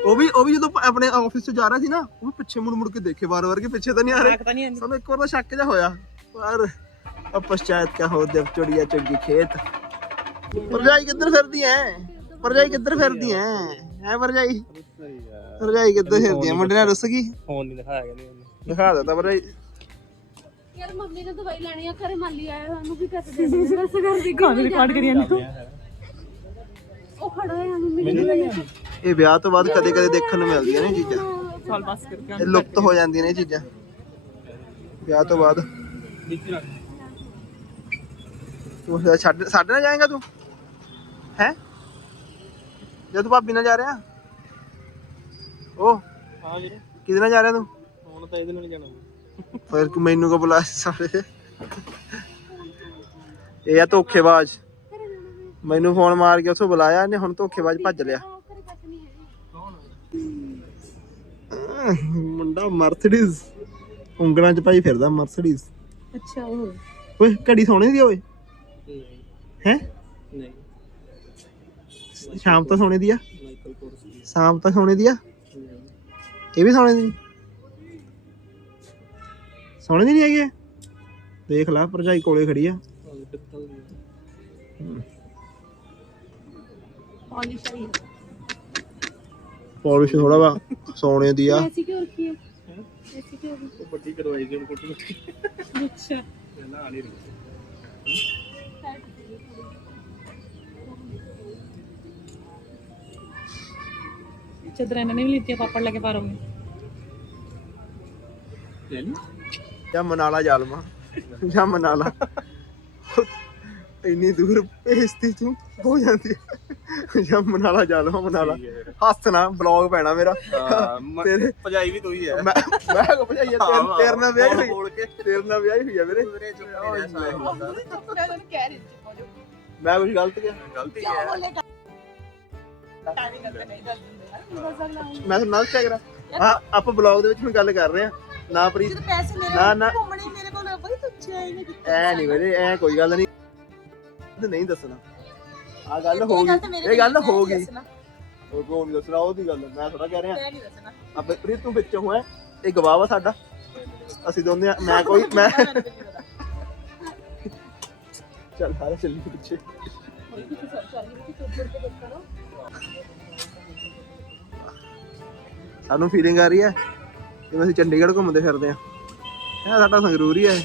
ਉਹ ਵੀ ਉਹ ਵੀ ਜਦੋਂ ਆਪਣੇ ਆਫਿਸ ਚ ਜਾ ਰਿਹਾ ਸੀ ਨਾ ਉਹ ਵੀ ਪਿੱਛੇ ਮੁੜ ਮੁੜ ਕੇ ਦੇਖੇ ਵਾਰ-ਵਾਰ ਕਿ ਪਿੱਛੇ ਤਾਂ ਨਹੀਂ ਆ ਰਹੇ। ਸਾਨੂੰ ਇੱਕ ਵਾਰ ਤਾਂ ਸ਼ੱਕ ਜਿਹਾ ਹੋਇਆ। ਪਰ ਅਬ ਪਛਤਾਇਤ ਕਾ ਹੋ ਦੇਵ ਚੋੜੀਆ ਚੰਗੀ ਖੇਤ। ਪਰਜਾਈ ਕਿੱਧਰ ਫਿਰਦੀ ਐ? ਪਰਜਾਈ ਕਿੱਧਰ ਫਿਰਦੀ ਐ? ਐ ਪਰਜਾਈ ਪਰਜਾਈ ਕਿੱਧਰ ਫਿਰਦੀ ਐ? ਮੁੰਡੇ ਨਾਲ ਰੁੱਸ ਗਈ? ਫੋਨ ਨਹੀਂ ਦਿਖਾਇਆ ਕਹਿੰਦੇ ਉਹਨੇ ਦਿਖਾ ਦਿੱਤਾ ਪਰਜਾਈ ਯਾਰ ਮੰਮੀ ਨੇ ਦਵਾਈ ਲੈਣੀ ਆ ਘਰੇ ਮਾਲੀ ਆਇਆ ਸਾਨੂੰ ਵੀ ਪੈਸੇ ਦੇ ਦੇ ਬਸ ਕਰ ਦੀ ਖਾਣ ਰਿਕਾਰਡ ਕਰੀ ਜਾਂਦੇ ਉਹ ਖੜਾ ਹੈ ਮੰਮੀ ਨੇ ਇਹ ਵਿਆਹ ਤੋਂ ਬਾਅਦ ਕਦੇ-ਕਦੇ ਦੇਖਣ ਨੂੰ ਮਿਲਦੀਆਂ ਨੇ ਚੀਜ਼ਾਂ। ਸਾਲ ਪਾਸ ਕਰਕੇ ਇਹ ਲੁਪਤ ਹੋ ਜਾਂਦੀਆਂ ਨੇ ਇਹ ਚੀਜ਼ਾਂ। ਵਿਆਹ ਤੋਂ ਬਾਅਦ। ਤੂੰ ਫਿਰ ਛੱਡ ਛੱਡ ਨਾ ਜਾਏਗਾ ਤੂੰ? ਹੈ? ਜਦ ਤੂੰ ਭਾਬੀ ਨਾਲ ਜਾ ਰਿਹਾ। ਉਹ ਹਾਂ ਜੀ। ਕਿਹਦੇ ਨਾਲ ਜਾ ਰਿਹਾ ਤੂੰ? ਹੁਣ ਤਾਂ ਇਹਦੇ ਨਾਲ ਜਾਣਾ ਫਿਰ ਕਿ ਮੈਨੂੰ ਕੋ ਬੁਲਾ ਸਾਰੇ? ਇਹ ਆ ਧੋਖੇਬਾਜ਼। ਮੈਨੂੰ ਫੋਨ ਮਾਰ ਕੇ ਉਥੋਂ ਬੁਲਾਇਆ ਇਹਨੇ ਹੁਣ ਧੋਖੇਬਾਜ਼ ਭੱਜ ਲਿਆ। ਮੁੰਡਾ ਮਰਸੀਡੀਜ਼। ਉਂਗਲਾਂ ਚ ਪਾਈ ਫਿਰਦਾ ਮਰਸੀਡੀਜ਼। ਅੱਛਾ ਉਹ। ਓਏ ਘੜੀ ਸੋਹਣੀ ਦੀ ਓਏ। ਹੈ? ਨਹੀਂ। ਸ਼ਾਮ ਤਾਂ ਸੋਨੇ ਦੀ ਆ। ਮਾਈਕਲ ਕੋਰਸ ਸ਼ਾਮ ਤਾਂ ਸੋਨੇ ਦੀ ਆ? ਇਹ ਵੀ ਸੋਨੇ ਦੀ? ਸੋਨੇ ਦੀ ਨਹੀਂ ਹੈਗੀ ਇਹ? ਦੇਖ ਲੈ ਭਰਜਾਈ ਕੋਲੇ ਖੜੀ ਆ। ਨਹੀਂ ਪਿੱਤਲ ਦੀ ਪਾਲਿਸ਼ ਆਈ ਪਾਲਿਸ਼ ਥੋੜਾ ਵਾ ਸੋਨੇ ਦੀ ਆ। ਐਸੀ ਕਿਉਂ ਰੱਖੀ ਹੈ? ਐਸੀ ਕਿਉਂ ਰੱਖੀ ਉਹ ਵੱਡੀ ਕਰਵਾਈ ਸੀ ਹੁਣ ਕੁੱਟ ਨੂੰ ਅੱਛਾ। ਪਹਿਲਾਂ ਆ ਨਹੀਂ ਰਹੀ ਚਦਰ ਇਹਨਾਂ ਨੇ ਵੀ ਲਿੱਤੀ ਪਾਪੜ ਲੈ ਕੇ ਪਾਰੋਗੇ ਲੈ ਲਈ ਜਾਂ ਮਨਾਲਾ ਜਾਲਮਾ ਜਾਂ ਮਨਾਲਾ ਇੰਨੀ ਦੂਰ ਭੇਜਤੀ ਤੂੰ ਹੋ ਜਾਂਦੀ ਹੈ। ਜਾਂ ਮਨਾਲਾ ਜਾਲਮਾ ਮਨਾਲਾ ਹੱਸਣਾ ਬਲੌਗ ਪੈਣਾ ਮੇਰਾ ਤੇਰੇ ਭਜਾਈ ਵੀ ਤੂੰ ਹੀ ਹੈ ਮੈਂ ਮੈਂ ਕੋ ਭਜਾਈਆ ਤੇਰੇ ਤੇਰੇ ਨਾਲ ਵਿਆਹੀ ਹੋਈ ਬੋਲ ਕੇ ਤੇਰੇ ਨਾਲ ਵਿਆਹੀ ਹੋਈ ਆ ਵੀਰੇ ਚੁੱਪ ਰਹਿ ਮੈਂ ਕੁਝ ਗਲਤ ਕਿਹਾ ਗਲਤੀ ਹੈ ਮੈਂ ਨਾਲ ਕਰਾਂ। ਹਾਂ ਆਪਾਂ ਬਲੌਗ ਦੇ ਵਿੱਚ ਹੁਣ ਗੱਲ ਕਰ ਰਹੇ ਆ ਨਾ ਪ੍ਰੀਤ ਪੈਸੇ ਮੇਰੇ ਨਾ ਨਾ ਘੁੰਮਣੇ ਮੇਰੇ ਕੋਲ ਬੜੀ ਤੁੱਛੇ ਆਏ ਨੇ ਐ ਨਹੀਂ ਵੀਰੇ ਐ ਕੋਈ ਗੱਲ ਨਹੀਂ। ਤੇ ਨਹੀਂ ਦੱਸਣਾ। ਆ ਗੱਲ ਹੋ ਗਈ। ਇਹ ਗੱਲ ਹੋ ਗਈ। ਉਹ ਕੋ ਨਹੀਂ ਦੱਸਣਾ ਉਹਦੀ ਗੱਲ। ਮੈਂ ਥੋੜਾ ਕਹਿ ਰਿਹਾ। ਮੈਂ ਨਹੀਂ ਦੱਸਣਾ। ਪ੍ਰੀਤ ਤੂੰ ਵਿੱਚ ਹੋਇਆ ਇਹ ਗਵਾਹ ਵਾ ਸਾਡਾ। ਅਸੀਂ ਦੋਨੇ ਆ- ਮੈਂ ਕੋਈ ਮੈਂ ਚੱਲ ਹਾਰੇ ਚੱਲੀ ਪਿੱਛੇ ਸਾਨੂੰ ਫੀਲਿੰਗ ਆ ਰਹੀ ਹੈ ਜਿਵੇਂ ਅਸੀਂ ਚੰਡੀਗੜ੍ਹ ਘੁੰਮਦੇ ਫਿਰਦੇ ਆ ਇਹ ਸਾਡਾ ਸੰਗਰੂਰ ਹੀ। ਹੈ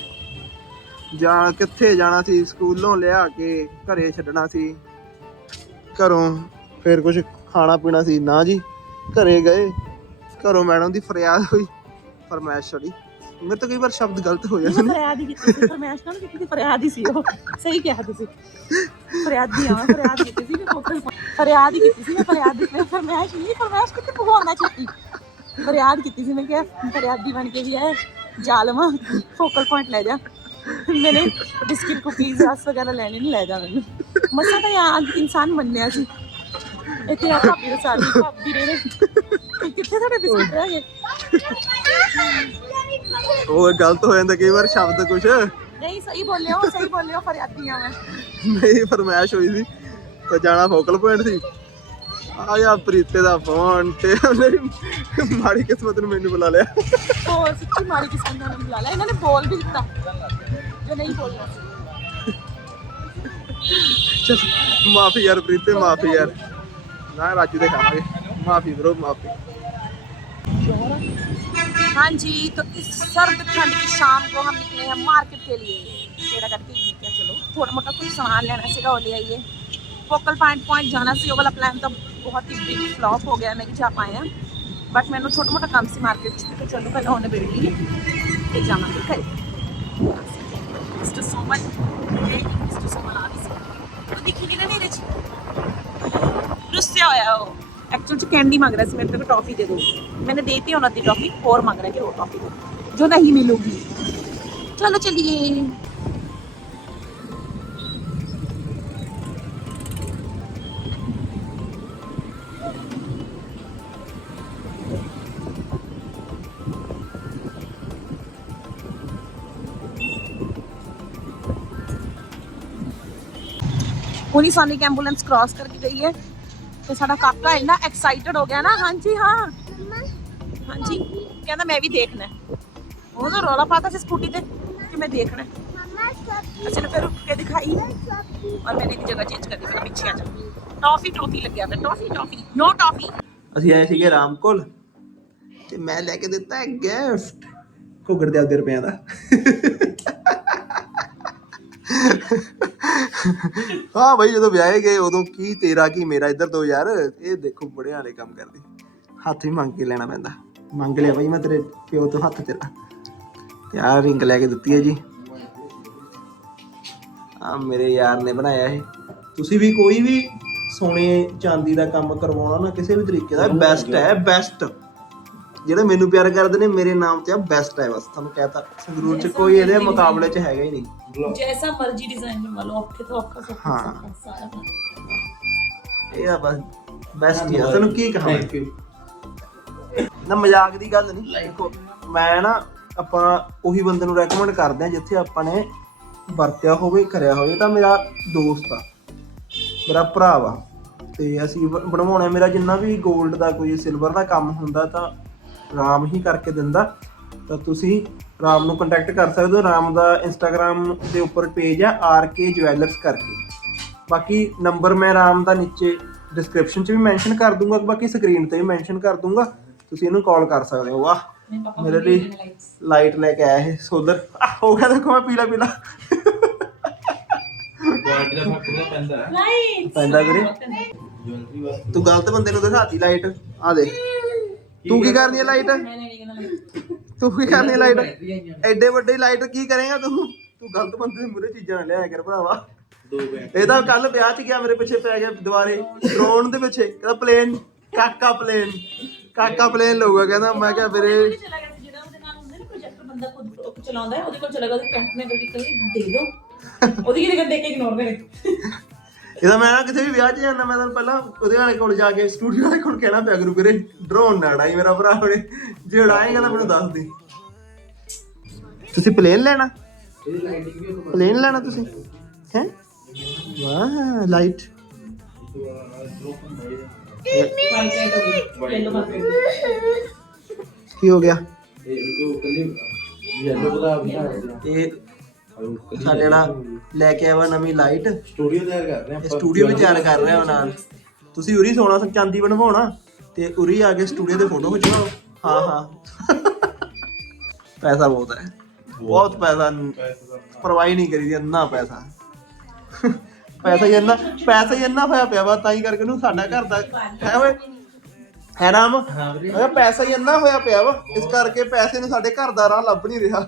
ਜਾਂ ਕਿੱਥੇ ਜਾਣਾ ਸੀ ਸਕੂਲੋਂ ਲਿਆ ਕੇ ਘਰੇ ਛੱਡਣਾ ਸੀ। ਘਰੋਂ ਫਿਰ ਕੁਝ ਖਾਣਾ ਪੀਣਾ ਸੀ। ਨਾ ਜੀ ਘਰੇ ਗਏ। ਘਰੋਂ ਮੈਡਮ ਦੀ ਫਰਿਆਦ ਹੋਈ ਫਰਮਾਇਸ਼ ਛੜੀ ਮੇਰੇ ਤੋਂ ਕਈ ਵਾਰ ਸ਼ਬਦ ਗਲਤ ਹੋ ਜਾਂਦੇ ਨੇ। ਫਰਿਆਦ ਹੀ ਕੀਤੀ ਸੀ। ਫਰਮਾਇਸ਼ ਨਾਲ ਕੀਤੀ ਫਰਿਆਦ ਹੀ ਸੀ ਉਹ। ਸਹੀ ਕਿਹਾ ਤੁਸੀਂ। ਫਰਿਆਦੀ ਆ ਫਰਿਆਦ ਕੀਤੀ ਸੀ ਮੈਂ ਫੋਕਸ ਫਰਿਆਦ ਹੀ ਕੀਤੀ ਸੀ ਮੈਂ ਫਰਿਆਦ ਮੈਂ ਫਰਮਾਇਸ਼ ਨਹੀਂ ਫਰਮਾਇਸ਼ ਕਿਤੇ ਪਵਾਉਣਾ ਚਾਹੀਦੀ ਫਰਿਆਦ ਕੀਤੀ ਸੀ ਮੈਂ ਕਿਹਾ ਫਰਿਆਦੀ ਬਣ ਕੇ ਵੀ ਆਏ ਜਾਲਮਾ ਫੋਕਲ ਪੁਆਇੰਟ ਲੈ ਜਾ। ਮੈਨੇ ਬਿਸਕਿਟ ਕੁਕੀਜ਼ ਰਸ ਵਗੈਰਾ ਲੈਣੇ ਨਹੀਂ ਲੈ ਜਾ ਮੈਨੂੰ। ਮਸਾ ਤਾਂ ਯਾਰ ਇਨਸਾਨ ਮੰਨਿਆ ਸੀ। ਇੱਥੇ ਆ ਭਾਬੀ ਦੇ ਸਾਡੀ ਭਾਬੀ ਦੇ ਕਿੱਥੇ ਸਾਡੇ ਬਿਸਕਿਟ ਰਹਿ ਗਏ? ਉਹ ਗਲਤ ਹੋ ਜਾਂਦਾ ਕਈ ਵਾਰ ਸ਼ਬਦ ਕੁਝ ਨਹੀਂ ਸਹੀ ਬੋਲਿਓ ਸਹੀ ਬੋਲਿਓ ਫਰਿਆਦੀ ਆ ਮੈਂ ਨਹੀਂ ਫਰਮਾਇਸ਼ ਹੋਈ ਸੀ। ਤੇ ਜਾਣਾ ਫੋਕਲ ਪੁਆਇੰਟ ਸੀ। ਆ ਯਾ ਪ੍ਰੀਤੇ ਦਾ ਫੋਨ ਤੇ ਮਾੜੀ ਕਿਸਮਤ ਨੂੰ ਮੈਨੂੰ ਬੁਲਾ ਲਿਆ। ਹੋਰ ਸੱਚੀ ਮਾੜੀ ਕਿਸਮਤ ਨੇ ਬੁਲਾ ਲਿਆ। ਇਹਨਾਂ ਨੇ ਬੋਲ ਵੀ ਦਿੱਤਾ। ਜੋ ਨਹੀਂ ਬੋਲਣਾ ਚਲ ਮਾਫੀ ਯਾਰ ਪ੍ਰੀਤੇ ਮਾਫੀ ਯਾਰ। ਨਾ ਰਾਜੂ ਦੇ ਖਾਵਾਂਗੇ। ਮਾਫੀ ਬ్రో ਮਾਫੀ। हाँ जी तो इस सर्द ठंड की शाम को हम निकले हैं मार्केट के लिए पेड़ा कट के चलो थोड़ा मोटा कुछ सामान लेना सीखा हो ले ਫੋਕਲ ਪੁਆਇੰਟ ਪੁਆਇੰਟ ਜਾਣਾ ਸੀ, ਉਹ ਵਾਲਾ ਪਲਾਨ ਤਾਂ ਬਹੁਤ ਹੀ ਬਿਗ ਫਲॉप ਹੋ ਗਿਆ, ਨਹੀਂ ਜਾ ਪਾਇਆ ਬਟ ਮੈਨੂੰ ਛੋਟਾ ਮੋਟਾ ਕੰਮ ਸੀ ਮਾਰਕੀਟ 'ਚ, ਤੇ ਚਲੋ ਪਹਿਲਾਂ ਉਹਨੇ ਬੇਟੀ ਤੇ ਜਾਵਾਂਗੇ ਘਰੇ ਮਿਸਟਰ ਸੋਮਨ ਇਹ ਮਿਸਟਰ ਸੋਮਨ ਆ ਗਈ ਸੀ ਉਹ ਦਿਖੀ ਨਹੀਂ ਨਾ ਮੇਰੇ ਰੁੱਸਿਆ ਹੋਇਆ ਉਹ। ਐਕਚੁਅਲ 'ਚ ਕੈਂਡੀ ਮੰਗ ਰਿਹਾ ਸੀ, ਮੇਰੇ ਤੋਂ ਟੌਫੀ ਦੇ ਦੋ ਮੈਨੇ ਦੇਤੀ ਉਹਨਾਂ ਦੀ ਟੌਫੀ ਹੋਰ ਮੰਗ ਰਿਹਾ ਕਿ ਉਹ ਟੌਫੀ ਦੋ ਜੋ ਨਹੀਂ ਮਿਲੂਗੀ। ਚਲੋ ਚਲੀਏ। ਹੁਣੀ ਸਾਨੂੰ ਇੱਕ ਐਂਬੂਲੈਂਸ ਕ੍ਰਾਸ ਕਰਕੇ ਗਈ ਹੈ ਤੇ ਸਾਡਾ ਕਾਕਾ ਇੰਨਾ ਐਕਸਾਈਟਡ ਹੋ ਗਿਆ ਨਾ, ਹਾਂਜੀ, ਹਾਂ। ਹਾਂਜੀ, ਕਹਿੰਦਾ ਮੈਂ ਵੀ ਦੇਖਣਾ ਉਹ ਤਾਂ ਰੌਲਾ ਪਾਤਾ ਸੀ ਸਕੂਟੀ ਤੇ ਕਿ ਮੈਂ ਦੇਖਣਾ ਹੈ। ਅਸੀਂ ਨੇ ਫਿਰ ਉੱਠ ਕੇ ਦਿਖਾਈ। ਔਰ ਮੈंने ਇੱਕ ਜਗ੍ਹਾ ਚੇਂਜ ਕਰ ਦਿੱਤੀ ਪਿੱਛੇ ਆ ਜਾ। ਟੌਫੀ ਟੌਫੀ ਲੱਗਿਆ ਮੈਂ ਟੌਫੀ ਟੌਫੀ ਨੋ ਟੌਫੀ। ਅਸੀਂ ਆਏ ਸੀਗੇ ਰਾਮ ਕੋਲ ਤੇ ਮੈਂ ਲੈ ਕੇ ਦਿੱਤਾ ਗਿਫਟ ਘੁੱਗੜ ਦੇ ਆਪਦੇ ਰੁਪਿਆਂ ਦਾ। ਹਾਂ ਭਾਈ ਜਦੋਂ ਵਿਆਹੇ ਗਏ ਉਦੋਂ ਕੀ ਤੇਰਾ ਕੀ ਮੇਰਾ? ਇੱਧਰ ਤੋਂ ਯਾਰ ਇਹ ਦੇਖੋ ਬੜੇ ਵਾਲੇ ਕੰਮ ਕਰਦੀ। ਹੱਥ ਵੀ ਮੰਗ ਕੇ ਲੈਣਾ ਪੈਂਦਾ। ਮੰਗ ਲਿਆ ਭਾਈ ਮੈਂ ਤੇਰੇ ਪਿਓ ਤੋਂ ਹੱਥ ਤੇਰਾ। ਤੇ ਆਹ ਰਿੰਗ ਲੈ ਕੇ ਦਿੱਤੀ ਹੈ ਜੀ। ਆ ਮੇਰੇ ਯਾਰ ਨੇ ਬਣਾਇਆ ਇਹ। ਤੁਸੀਂ ਵੀ ਕੋਈ ਵੀ ਸੋਨੇ ਚਾਂਦੀ ਦਾ ਕੰਮ ਕਰਵਾਉਣਾ ਨਾ ਕਿਸੇ ਵੀ ਤਰੀਕੇ ਦਾ ਬੈਸਟ ਹੈ ਬੈਸਟ ਜਿਹੜੇ ਮੈਨੂੰ ਪਿਆਰ ਕਰਦੇ ਨੇ ਮੇਰੇ ਨਾਮ ਤੇ ਆ ਬੈਸਟ ਹੈ ਬਸ। ਤੁਹਾਨੂੰ ਕਹਤਾ ਸੰਗਰੂਰ ਚ ਕੋਈ ਇਹਦੇ ਮੁਕਾਬਲੇ ਚ ਹੈਗਾ ਹੀ ਨਹੀਂ। ਜੈਸਾ ਮਰਜ਼ੀ ਡਿਜ਼ਾਈਨ ਬਣਾ ਲਓ ਔਖੇ ਤੋਂ ਔਖਾ ਹਾਂ। ਇਹ ਆ ਬਸ ਬੈਸਟ ਹੀ ਤੁਹਾਨੂੰ ਕੀ ਕਹਾਂ ਨਾ ਮਜ਼ਾਕ ਦੀ ਗੱਲ ਨਹੀਂ। ਦੇਖੋ ਮੈਂ ਨਾ ਆਪਾਂ ਉਹੀ ਬੰਦੇ ਨੂੰ ਰეკਮੈਂਡ ਕਰਦੇ ਆ ਜਿੱਥੇ ਆਪਾਂ ਨੇ ਵਰਤਿਆ ਹੋਵੇ ਕਰਿਆ ਹੋਵੇ। ਤਾਂ ਮੇਰਾ ਦੋਸਤ ਆ। ਮੇਰਾ ਭਰਾ ਵਾ। ਤੇ ਅਸੀਂ ਬਣਵਾਉਣਾ ਮੇਰਾ ਜਿੰਨਾ ਵੀ 골ਡ ਦਾ ਕੋਈ ਸਿਲਵਰ ਦਾ ਕੰਮ ਹੁੰਦਾ ਤਾਂ ਰਾਮ ਹੀ ਕਰਕੇ ਦਿੰਦਾ ਤਾਂ ਤੁਸੀਂ ਰਾਮ ਨੂੰ ਕੰਟੈਕਟ ਕਰ ਸਕਦੇ ਹੋ। ਰਾਮ ਦਾ ਇੰਸਟਾਗ੍ਰam ਦੇ ਉੱਪਰ ਪੇਜ ਆ ਆਰਕੇ ਜਵੈਲਰਸ ਕਰਕੇ। ਬਾਕੀ ਨੰਬਰ ਮੈਂ ਰਾਮ ਦਾ ਨੀਚੇ ਡਿਸਕ੍ਰਿਪਸ਼ਨ 'ਚ ਵੀ ਮੈਂਸ਼ਨ ਕਰ ਦੂੰਗਾ ਬਾਕੀ ਸਕਰੀਨ ਤੇ ਵੀ ਮੈਂਸ਼ਨ ਕਰ ਦੂੰਗਾ। ਤੁਸੀਂ ਇਹਨੂੰ ਕਾਲ ਕਰ ਸਕਦੇ ਹੋ। ਵਾਹ ਮੇਰੇ ਲਈ ਲਾਈਟ ਲੈ ਕੇ ਆਇਆ ਇਹ ਸੋਲਰ ਹੋ ਗਿਆ ਦੇਖੋ ਮੈਂ ਪੀਲਾ ਪੀਲਾ। ਕੁਆਲਿਟੀ ਦਾ ਫ਼ਰਕ ਪੂਰਾ ਪੈਂਦਾ ਹੈ। ਲਾਈਟ ਪੈਂਦਾ ਵੀਰੇ। ਤੂੰ ਗਲਤ ਬੰਦੇ ਨੂੰ ਦਿਖਾਤੀ ਲਾਈਟ ਆ ਦੇ ਤੂੰ ਕੀ ਕਰਨੀ ਹੈ ਲਾਈਟ ਤੂੰ ਕੀ ਕਰਨੀ ਹੈ ਲਾਈਟ ਐਡੇ ਵੱਡੇ ਲਾਈਟ ਕੀ ਕਰੇਗਾ ਤੂੰ? ਤੂੰ ਗਲਤ ਬੰਦੇ ਦੇ ਮੂਰੇ ਚੀਜ਼ਾਂ ਨਾ ਲਿਆਇਆ ਕਰ ਭਰਾਵਾ। ਦੋ ਬੈਟ ਇਹ ਤਾਂ ਕੱਲ ਵਿਆਹ 'ਚ ਗਿਆ ਮੇਰੇ ਪਿੱਛੇ ਪੈ ਗਿਆ ਦੁਬਾਰੇ। ਡਰੋਨ ਦੇ ਪਿੱਛੇ। ਕਹਿੰਦਾ ਪਲੇਨ ਕਾਕਾ ਪਲੇਨ ਕਾਕਾ ਪਲੇਨ ਲਊਗਾ। ਕਹਿੰਦਾ ਮੈਂ ਕਿਹਾ ਵੀਰੇ ਚਲਾ ਗਿਆ ਸੀ ਜਿਹੜਾ ਉਹਦੇ ਨਾਲ ਹੁੰਦਾ ਨਾ ਪ੍ਰੋਜੈਕਟਰ ਬੰਦਾ ਖੁਦ ਉਹ ਚਲਾਉਂਦਾ ਹੈ ਉਹਦੇ ਕੋਲ ਚਲਾ ਗਿਆ ਉਹਦੀ ਪੈਂਟ ਨੇ ਗਲਤੀ ਕਰੀ ਦੇ ਦੋ। ਉਹਦੀ ਕਿਹਦੇ ਦੇਖ ਕੇ ਇਗਨੋਰ ਕਰੇ। ਇਹਦਾ ਮੈਂ ਨਾ ਕਿਸੇ ਵੀ ਵਿਆਹ 'ਚ ਜਾਂਦਾ ਮੈਂ ਤਾਂ ਪਹਿਲਾਂ ਉਹਦੇ ਵਾਲੇ ਕੋਲ ਜਾ ਕੇ ਸਟੂਡੀਓ ਵਾਲੇ ਕੋਲ ਕਹਿਣਾ ਪਿਆ ਕਰੂ ਵੀਰੇ ਡਰੋਨ ਨਾ ਉਡਾਈ ਮੇਰਾ ਭਰਾ ਹੁਣੇ ਜੇ ਉਡਾਏਗਾ ਤਾਂ ਮੈਨੂੰ ਦੱਸ ਦੇ। ਤੁਸੀਂ ਪਲੇਨ ਲੈਣਾ? ਪਲੇਨ ਲੈਣਾ ਤੁਸੀਂ? ਹੈ? ਵਾਹ ਲਾਈਟ ਕੀ ਹੋ ਗਿਆ। ਇਹ ਸਾਡੇ ਜਿਹੜਾ ਲੈ ਕੇ ਆਇਆ ਵਾ ਨਵੀਂ ਲਾਈਟ ਸਟੂਡੀਓ ਤਿਆਰ ਕਰ ਰਹੇ ਇਹ ਸਟੂਡੀਓ ਵੀ ਤਿਆਰ ਕਰ ਰਿਹਾ ਉਹ ਨਾਲ। ਤੁਸੀਂ ਉਰੀ ਸੋਨਾ ਸ- ਚਾਂਦੀ ਬਣਵਾਉਣਾ ਤੇ ਉਰੀ ਆ ਕੇ ਸਟੂਡੀਓ ਦੇ ਫੋਟੋ ਖਿਚਵਾਓ। ਹਾਂ ਹਾਂ। ਪੈਸਾ ਬਹੁਤ ਹੈ। ਬਹੁਤ ਪੈਸਾ ਪਰਵਾਹੀ ਨਹੀਂ ਕਰੀਦੀ ਇੰਨਾ ਪੈਸਾ। ਪੈਸਾ ਹੀ ਇੰਨਾ ਪੈਸਾ ਹੀ ਇੰਨਾ ਹੋਇਆ ਪਿਆ ਵਾ ਤਾਂ ਹੀ ਕਰਕੇ ਨੂੰ ਸਾਡਾ ਘਰ ਦਾ ਹੈ ਓਏ। ਹੈ ਹਾਂ ਮੈਂ ਕਿਹਾ ਪੈਸਾ ਹੀ ਇੰਨਾ ਹੋਇਆ ਪਿਆ ਵਾ ਇਸ ਕਰਕੇ ਪੈਸੇ ਨੂੰ ਸਾਡੇ ਘਰ ਦਾ ਰਾਹ ਲੱਭ ਨਹੀਂ ਰਿਹਾ।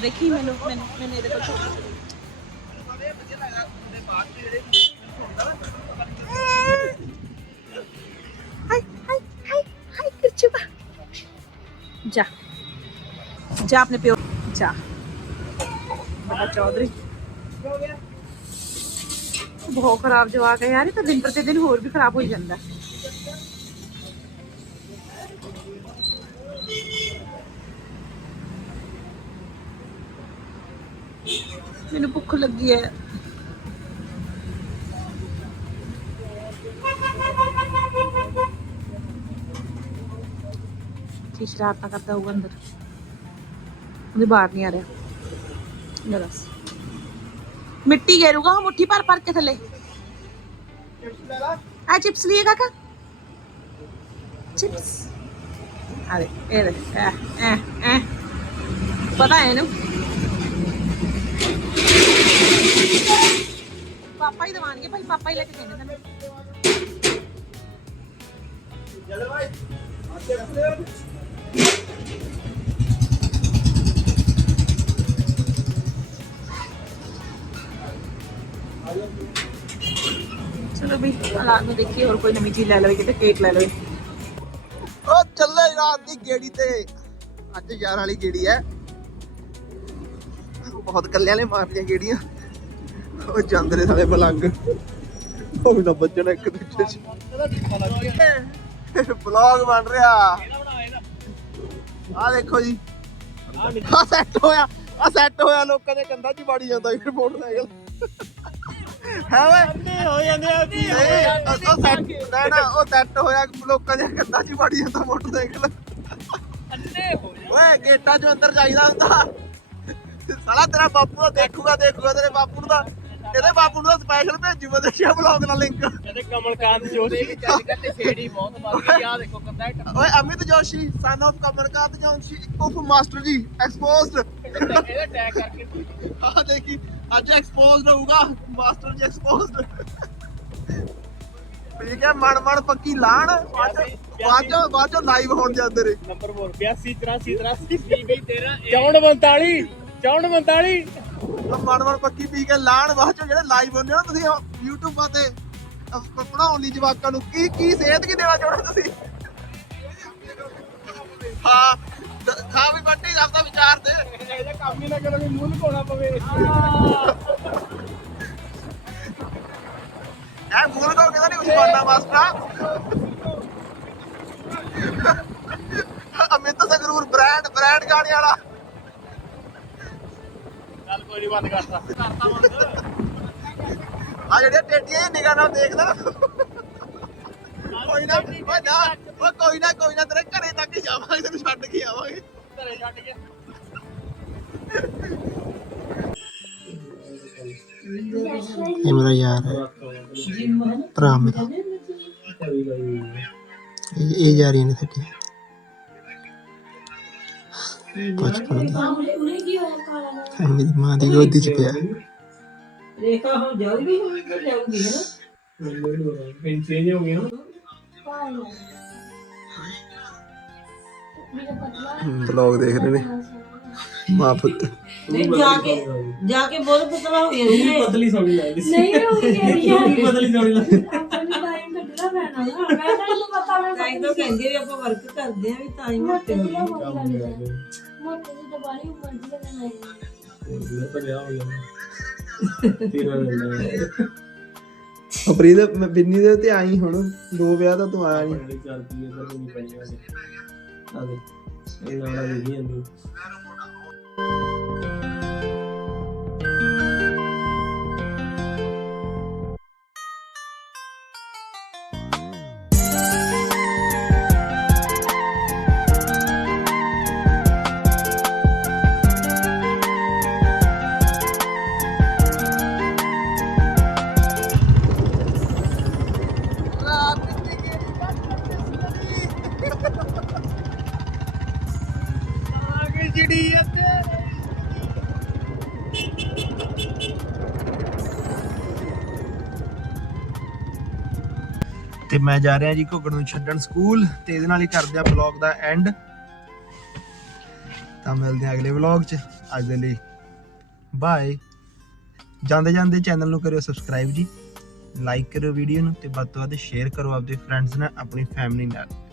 ਦੇਖੀ ਮੈਨੂੰ ਮੈਨੂੰ ਮੈਨੂੰ ਇਹਦੇ ਕੋਲ ਛੋੜ ਹਾਈ ਹਾਈ ਹਾਈ ਹਾਈ ਕਿਰਚਵਾ ਜਾ। ਜਾ ਆਪਣੇ ਪਿਓ ਜਾ ਬੜਾ ਚੌਧਰੀ। ਬਹੁਤ ਖਰਾਬ ਜਵਾਕ ਹੈ ਯਾਰ, ਇਹ ਤਾਂ ਦਿਨ ਪ੍ਰਤੀ ਦਿਨ ਹੋਰ ਵੀ ਖਰਾਬ ਹੋਈ ਜਾਂਦਾ। ਮੈਨੂੰ ਭੁੱਖ ਲੱਗੀ ਹੈ। ਕੀ ਸ਼ਰਾਰਤਾਂ ਕਰਦਾ ਹੋਊਗਾ ਅੰਦਰ? ਉਹਦੇ ਬਾਹਰ ਨਹੀਂ ਆ ਰਿਹਾ। ਲੈ ਦੱਸ। ਮਿੱਟੀ ਗੇਰੂਗਾ ਉਹ ਮੁੱਠੀ ਭਰ ਭਰ ਕੇ ਥੱਲੇ। ਆ ਚਿਪਸ ਲਈ ਕਾਕਾ। ਚਿਪਸ। ਆ ਦੇ, ਇਹ ਦੇ, ਐ ਐ ਪਤਾ ਹੈ ਇਹਨੂੰ? ਪਾਪਾ ਹੀ ਦਵਾਨਗੇ ਭਾਈ ਪਾਪਾ ਹੀ ਲੈ ਕੇ ਕਹਿੰਦੇ ਨੇ। ਚਲੋ ਚਲੋ ਵੀ ਰਾਤ ਨੂੰ ਦੇਖੀਏ, ਹੋਰ ਕੋਈ ਨਵੀਂ ਚੀਜ਼ ਲੈ ਲਵੇ, ਕਿਤੇ ਕੇਕ ਲੈ ਲਵੇ। ਉਹ ਚੱਲੇ ਰਾਤ ਦੀ ਗੇੜੀ ਤੇ। ਅੱਜ ਯਾਰ ਵਾਲੀ ਗੇੜੀ ਐ। ਬਹੁਤ ਕੱਲਿਆਂ ਨੇ ਮਾਰਦੀਆਂ ਗੇੜੀਆਂ। ਉਹ ਜਾਂਦੇ ਨੇ ਸਾਲੇ ਬਲੰਗ ਉਹ ਨਾ ਬੱਜਣਾ ਇੱਕ ਦੂਜੇ ਚ। ਬਲੌਗ ਬਣ ਰਿਹਾ। ਆ ਦੇਖੋ ਜੀ। ਆ ਸੈੱਟ ਹੋਇਆ। ਆ ਸੈੱਟ ਹੋਇਆ, ਲੋਕਾਂ ਦੇ ਕੰਧਾਂ 'ਚ ਹੀ ਜਾਂਦਾ ਇਹ ਮੋਟਰਸਾਈਕਲ ਹੈ ਓਏ ਹੋ ਜਾਂਦੇ ਆ ਉਹ ਸੈੱਟ ਨਾ ਨਾ ਉਹ ਸੈੱਟ ਹੋਇਆ ਲੋਕਾਂ ਦੇ ਕੰਧਾਂ 'ਚ ਵੜੀ ਜਾਂਦਾ ਮੋਟਰਸਾਈਕਲ ਓਏ ਗੇਟਾਂ 'ਚੋਂ ਅੰਦਰ ਜਾਈਦਾ ਹੁੰਦਾ। ਸਾਲਾ ਤੇਰਾ ਬਾਪੂ ਦਾ ਦੇਖੂਗਾ ਦੇਖੂਗਾ ਤੇਰੇ ਬਾਪੂ ਨੂੰ ਦਾ ਇਹਦੇ ਬਾਪੂ ਨੂੰ ਦਾ ਸਪੈਸ਼ਲ ਭੇਜੂ ਮੈਂ ਦੇਖਿਆ ਬਲੌਗ ਨਾਲ ਲਿੰਕ ਕਹਿੰਦੇ ਕਮਲਕਾਂਤ ਜੋਸ਼ੀ। ਅੱਜ ਕੱਲ੍ਹ ਤੇ ਛੇੜੀ ਬਹੁਤ ਮਾਰਦੀ ਆ ਦੇਖੋ ਕੰਦਾ ਓਏ ਅਮਿਤ ਜੋਸ਼ੀ ਸਨ ਆਫ ਕਮਲਕਾਂਤ ਜੋਸ਼ੀ ਉਪ ਮਾਸਟਰ ਜੀ ਐਕਸਪੋਜ਼ਡ ਇਹਦਾ ਟੈਗ ਕਰਕੇ ਆ ਦੇਖੀ ਅੱਜ ਐਕਸਪੋਜ਼ਡ ਹੋਊਗਾ ਮਾਸਟਰ ਜੀ ਐਕਸਪੋਜ਼ਡ ਠੀਕ ਹੈ ਮਨ ਮਨ ਪੱਕੀ ਲਾਣ ਬਾਅਦ ਚੋਂ- ਬਾਅਦ ਚੋਂ ਬਾਅਦ ਚੋਂ ਲਾਈਵ ਹੋਣ ਜਾਂਦੇ ਨੇ। ਨੰਬਰ 82 83 83 ਬਈ ਤੇਰਾ 64 45 44 ਉਹ ਮਨ ਮਨ ਪੱਕੀ ਪੀ ਕੇ ਲਾਣ ਬਾਅਦ ਚੋਂ ਜਿਹੜੇ ਲਾਈਵ ਹੁੰਦੇ ਨਾ ਤੁਸੀਂ YouTube ਤੇ ਅਹ ਪੜ੍ਹਾਉਣ ਲਈ ਜਵਾਕਾਂ ਨੂੰ ਕੀ ਕੀ ਸੇਧ ਕੀ ਦੇਣਾ ਚਾਹੁੰਦੇ ਤੁਸੀਂ? ਹਾਂ ਦ- ਖਾ ਵੀ ਬੱਟੀ ਸਭ ਦਾ ਵਿਚਾਰ ਦੇ ਇਹਦਾ ਕੰਮ ਹੀ ਨਾ ਕਰੋ ਵੀ ਮੂੰਹ ਲੁਕਾਉਣਾ ਪਵੇ। ਐ ਮੂਲ ਕੋ ਕਹਿੰਦਾ ਨਹੀਂ ਕੁਝ ਬਣਨਾ ਮਾਸਟਰਾ। ਅਮਿਤ ਸੰਗਰੂਰ ਬ੍ਰਾਂਡ ਬ੍ਰਾਂਡ ਗਾਣੇ ਵਾਲਾ। ਕੋਈ ਨਹੀਂ ਬੰਦ ਕਰਤਾ ਕਰਤਾ ਬੰਦ। ਆ ਜਿਹੜੀਆਂ ਟੇਡੀਆਂ ਨਿਗਾਹ ਨਾਲ ਦੇਖਦਾ ਨਾ। ਕੋਈ ਨਾ ਓਏ ਨਾ ਓਏ ਕੋਈ ਨਾ ਕੋਈ ਨਾ ਤੇਰੇ ਘਰੇ ਤੱਕ ਹੀ ਜਾਵਾਂਗੇ ਤੈਨੂੰ ਛੱਡ ਕੇ ਆਵਾਂਗੇ। ਘਰੇ ਛੱਡ ਕੇ। ਇਹ ਮੇਰਾ ਯਾਰ ਹੈ। ਭਰਾ ਮੇਰਾ। ਇਹ ਇਹ ਜਾ ਰਹੀ ਨੇ ਸੱਟੀ ਬਚਪਨ ਦਾ ਮੇਰੀ ਮਾਂ ਦੀ ਗੋਦੀ ਚ ਪਿਆ। ਰੇਖਾ ਹੁਣ ਜਾਊਗੀ ਹੁਣ ਤਾਂ ਜਾਊਗੀ ਹੈ ਨਾ? ਚੇਂਜ ਹੋ ਗਿਆ ਬਲੌਗ ਦੇਖ ਰਹੇ ਨੇ। ਮਾਂ ਪੁੱਤ। ਨਹੀਂ ਜਾ ਕੇ ਜਾ ਕੇ ਬਹੁਤ ਪਤਲਾ ਹੋ ਜਾਂਦੀ ਹੈ ਪਤਲੀ ਸੋਣੀ ਲੱਗਦੀ ਨਹੀਂ ਉਹ ਕਹਿ ਰਹੀ ਹੈ ਪਤਲੀ ਸੋਣੀ ਲੱਗਦੀ ਆਪਣੀ ਟਾਈਮ ਕੱਢਣਾ ਪੈਣਾ ਨਾ। ਮੈਂ ਤਾਂ ਇਹਨੂੰ ਪਤਾ ਮੈਂ ਤਾਂ ਹੀ ਤਾਂ ਕਹਿੰਦੇ ਵੀ ਆਪਾਂ ਵਰਕ ਕਰਦੇ ਆ ਵੀ ਤਾਂ ਹੀ ਮੋਟੇ ਹੋ ਗਏ ਮੋਟੇ ਦੀ ਉਮਰ ਦੀ ਨਹੀਂ ਤਾਂ ਹੋ ਗਿਆ ਤੇਰਾ ਮੈਂ ਬਿੰਨੀ ਦੇ ਤੇ ਆਈ ਹੁਣ ਦੋ ਵਿਆਹ ਤਾਂ ਤੂੰ ਆਇਆ ਨਹੀਂ। ਚਾਰ ਪੀਏ ਤਾਂ ਨਹੀਂ ਪੈਂਦੇ ਆ ਦੇ ਇਹ ਨਾਲਾ ਨਹੀਂ ਜਾਂਦੀ ਮੈਂ ਜਾ ਰਿਹਾ ਜੀ ਘੁੱਗੜ ਨੂੰ ਛੱਡਣ ਸਕੂਲ ਤੇ ਇਹਦੇ ਨਾਲ ਹੀ ਕਰਦੇ ਆ ਬਲੌਗ ਦਾ ਐਂਡ ਤਾਂ ਮਿਲਦੇ ਆ ਅਗਲੇ ਬਲੌਗ 'ਚ। ਅੱਜ ਦੇ ਲਈ ਬਾਏ ਜਾਂਦੇ ਜਾਂਦੇ ਚੈਨਲ ਨੂੰ ਕਰਿਓ ਸਬਸਕ੍ਰਾਈਬ ਜੀ। ਲਾਈਕ ਕਰਿਓ ਵੀਡੀਓ ਨੂੰ ਤੇ ਵੱਧ ਤੋਂ ਵੱਧ ਸ਼ੇਅਰ ਕਰੋ ਆਪਦੇ ਫਰੈਂਡਸ ਨਾਲ, ਆਪਣੀ ਫੈਮਿਲੀ ਨਾਲ।